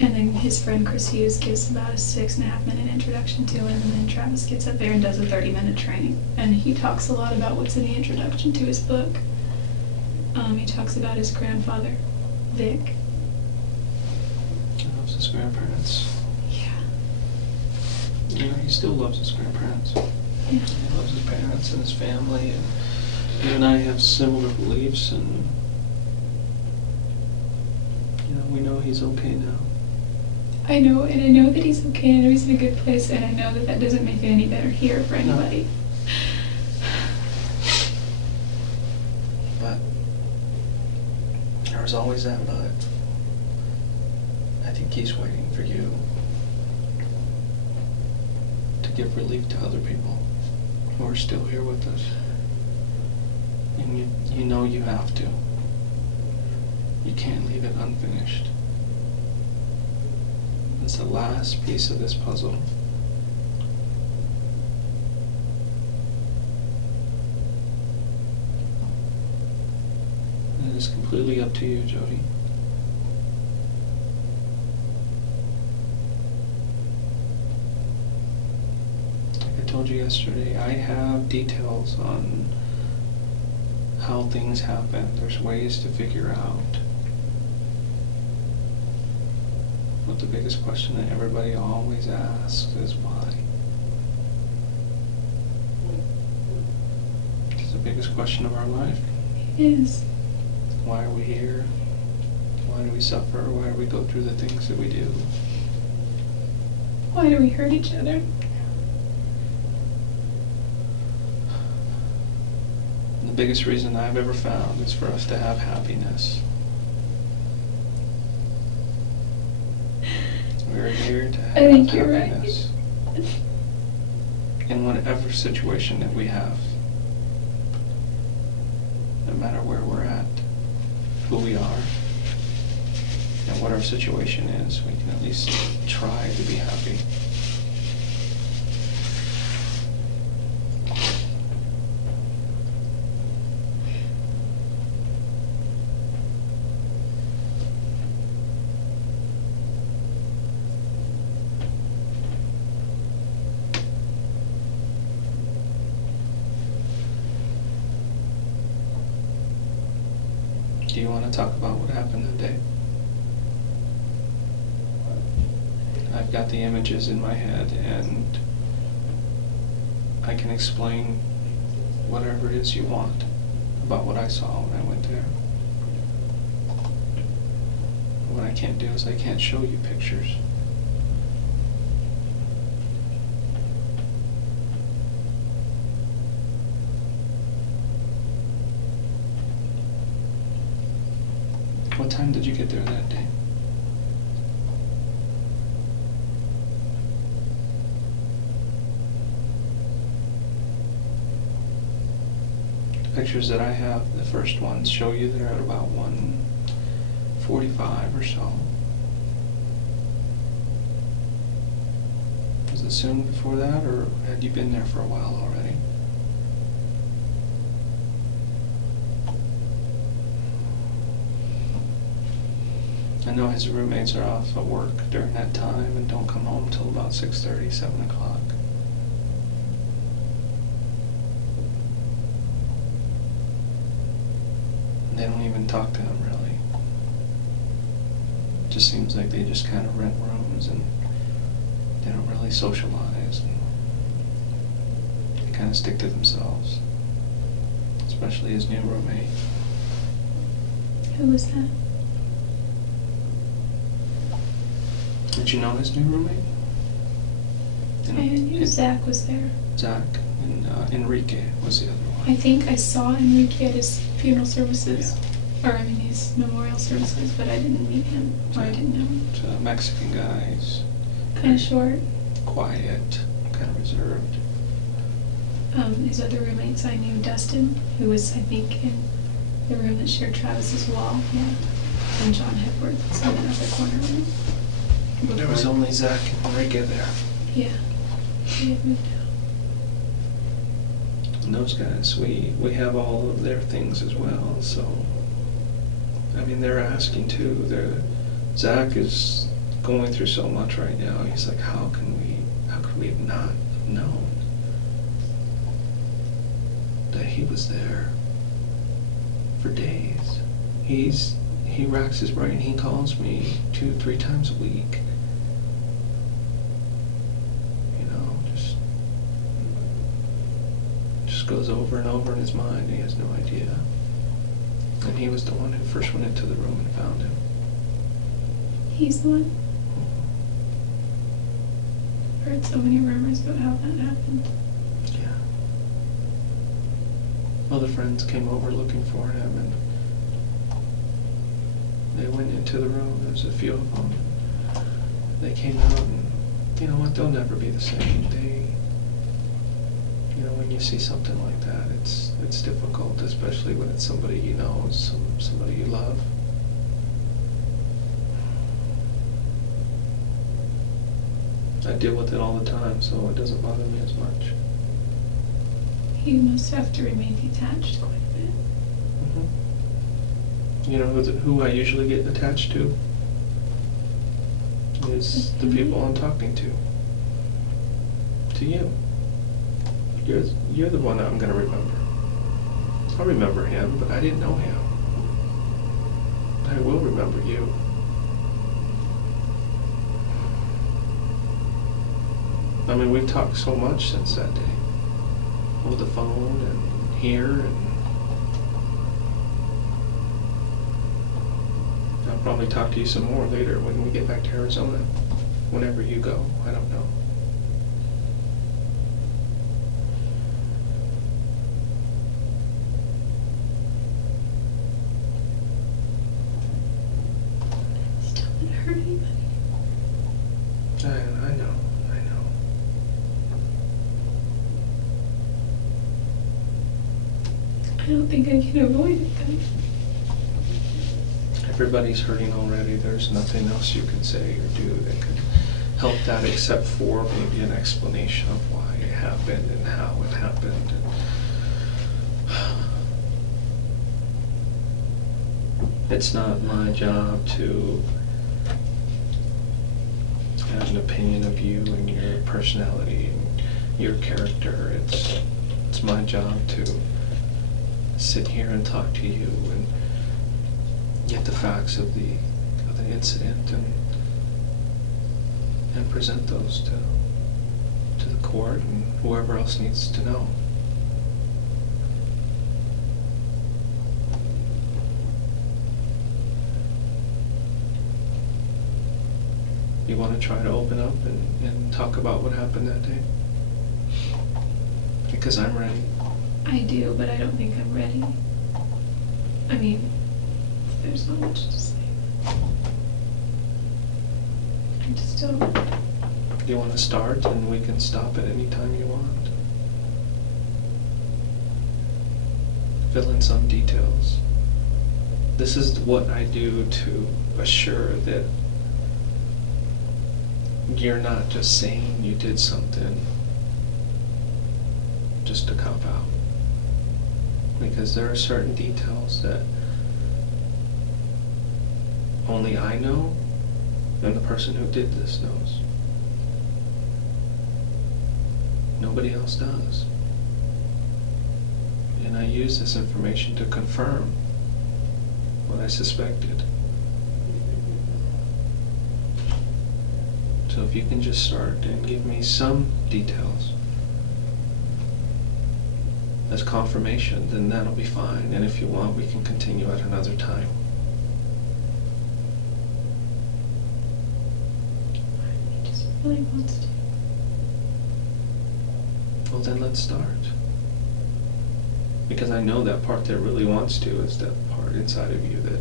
And then his friend Chris Hughes gives about a 6.5-minute introduction to him, and then Travis gets up there and does a 30-minute training. And he talks a lot about what's in the introduction to his book. He talks about his grandfather, Vic. He loves his grandparents. Yeah. You know, he still loves his grandparents. Yeah. He loves his parents and his family, and you and I have similar beliefs, and you know, we know he's okay now. I know, and I know that he's okay, I know he's in a good place, and I know that that doesn't make it any better here for anybody. But there's always that but. I think he's waiting for you to give relief to other people who are still here with us. And you know you have to. You can't leave it unfinished. It's the last piece of this puzzle. And it is completely up to you, Jodi. Like I told you yesterday, I have details on how things happen. There's ways to figure out. But the biggest question that everybody always asks is why? It's the biggest question of our life. It is. Why are we here? Why do we suffer? Why do we go through the things that we do? Why do we hurt each other? And the biggest reason I've ever found is for us to have happiness. We're here to have I think you're happiness. right. In whatever situation that we have. No matter where we're at, who we are, and what our situation is, we can at least try to be happy. Do you want to talk about what happened that day? I've got the images in my head, and I can explain whatever it is you want about what I saw when I went there. What I can't do is I can't show you pictures. What time did you get there that day? The pictures that I have, the first ones, show you there at about 1:45 or so. Was it soon before that, or had you been there for a while already? I know his roommates are off at work during that time and don't come home till about 6:30, 7 o'clock. And they don't even talk to him, really. It just seems like they just kind of rent rooms and they don't really socialize. And they kind of stick to themselves, especially his new roommate. Who was that? Did you know his new roommate? I knew Zach was there. Zach, and Enrique was the other one. I think I saw Enrique at his funeral services, or I mean his memorial services, but I didn't meet him, or I didn't know him. It's a Mexican guy. He's Kind of short. quiet, kind of reserved. His other roommates, I knew Dustin, who was, I think, in the room that shared Travis's wall, yeah, and John Hepworth was in another corner room. There was only Zach and Enrique there. Yeah, he had moved out. And those guys, we have all of their things as well, so I mean they're asking too. Zach is going through so much right now. He's like, how could we have not known that he was there for days? He racks his brain. He calls me 2-3 times a week. You know, just goes over and over in his mind. He has no idea. And he was the one who first went into the room and found him. He's the one? I've heard so many rumors about how that happened. Yeah. Other friends came over looking for him, and they went into the room. There's a few of them. They came out, and you know what? They'll never be the same. You know, when you see something like that, it's difficult, especially when it's somebody you know, somebody you love. I deal with it all the time, so it doesn't bother me as much. You must have to remain detached quite a bit. Mm-hmm. You know who I usually get attached to? Is the people I'm talking to. To you. You're the one I'm going to remember. I'll remember him, but I didn't know him. I will remember you. I mean, we've talked so much since that day. Over the phone and here, and I'll probably talk to you some more later when we get back to Arizona. Whenever you go, I don't know. Still didn't hurt anybody. I know. I don't think I can avoid it though. Everybody's hurting already. There's nothing else you can say or do that could help that except for maybe an explanation of why it happened and how it happened. It's not my job to have an opinion of you and your personality and your character. It's my job to sit here and talk to you and get the facts of the incident and present those to the court and whoever else needs to know. You want to try to open up and talk about what happened that day? Because I'm ready. I do, but I don't think I'm ready. I mean, there's not much to say. I just don't. Do you want to start and we can stop at any time you want? Fill in some details. This is what I do to assure that you're not just saying you did something just to cop out. Because there are certain details that only I know and the person who did this knows. Nobody else does. And I use this information to confirm what I suspected. So if you can just start and give me some details as confirmation, then that'll be fine. And if you want, we can continue at another time. He just really wants to. Well, then let's start. Because I know that part that really wants to is that part inside of you that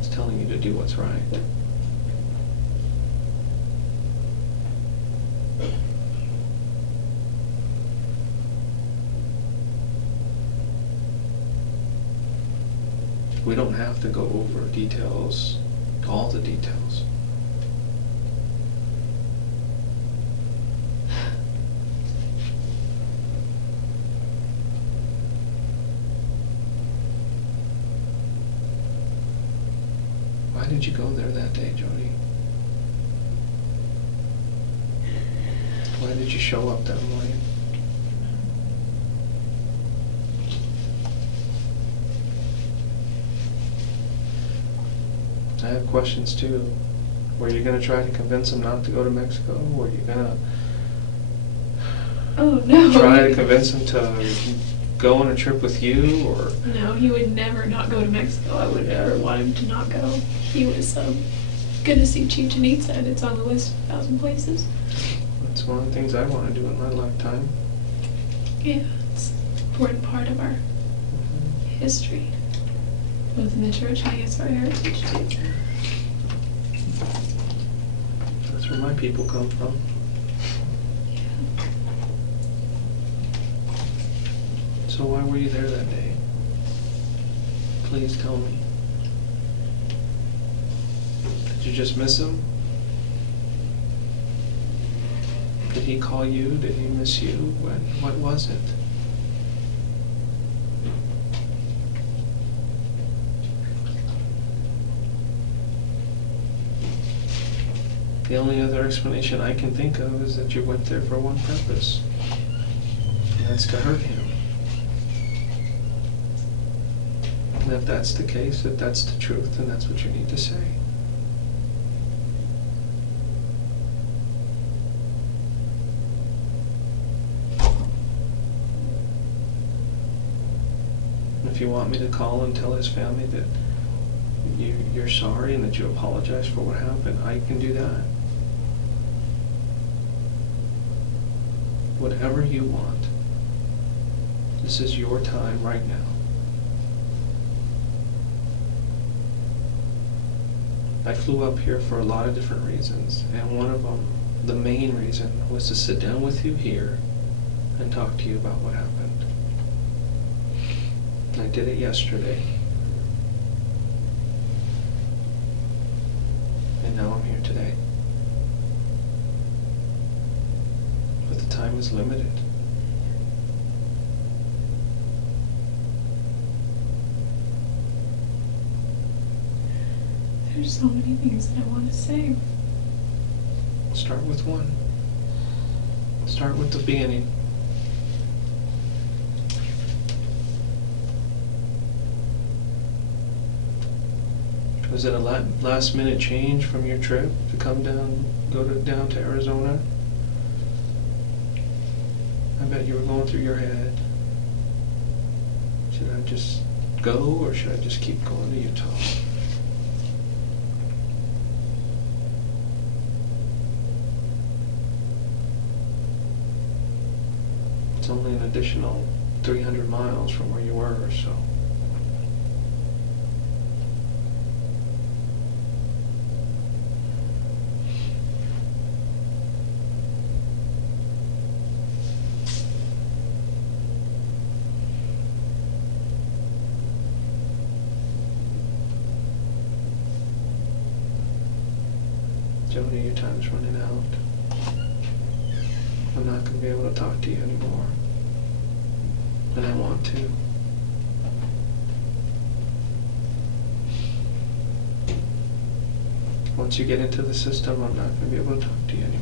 is telling you to do what's right. We don't have to go over details, all the details. Why did you go there that day, Jodi? did you show up that morning? I have questions too. Were you going to try to convince him not to go to Mexico? Were you going to Oh, no. try to convince him to go on a trip with you, or? No, he would never not go to Mexico. I would never want him to not go. He was gonna see Chichen Itza, and it's on the list of 1,000 places. That's one of the things I want to do in my lifetime. Yeah, it's an important part of our history, both in the church and I guess our heritage too. That's where my people come from. Yeah. So why were you there that day? Please tell me. Did you just miss him? Did he call you? Did he miss you? What was it? The only other explanation I can think of is that you went there for one purpose, and that's to hurt him. And if that's the case, if that's the truth, then that's what you need to say. And if you want me to call and tell his family that you're sorry and that you apologize for what happened, I can do that. Whatever you want. This is your time right now. I flew up here for a lot of different reasons, and one of them, the main reason, was to sit down with you here and talk to you about what happened. I did it yesterday. And now I'm here today. But the time is limited. There's so many things that I want to say. Start with one. Start with the beginning. Was it a last minute change from your trip to come down, down to Arizona? I bet you were going through your head. Should I just go, or should I just keep going to Utah? It's only an additional 300 miles from where you were, so. Jodi, your time's running out. I'm not going to be able to talk to you anymore. And I want to. Once you get into the system, I'm not going to be able to talk to you anymore.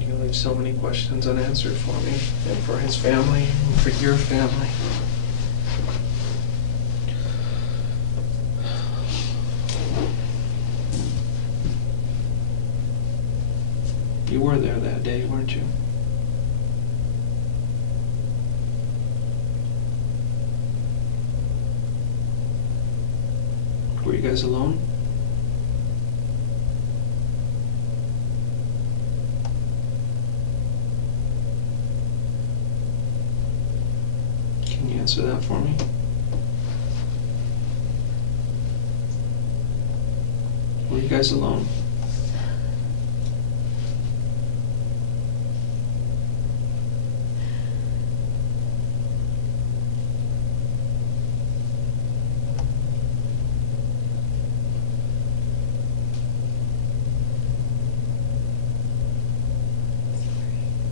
You leave so many questions unanswered for me, and for his family, and for your family. You were there that day, weren't you? Were you guys alone? Can you answer that for me? Were you guys alone?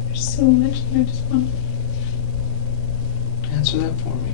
There's so much that I just want Answer that for me.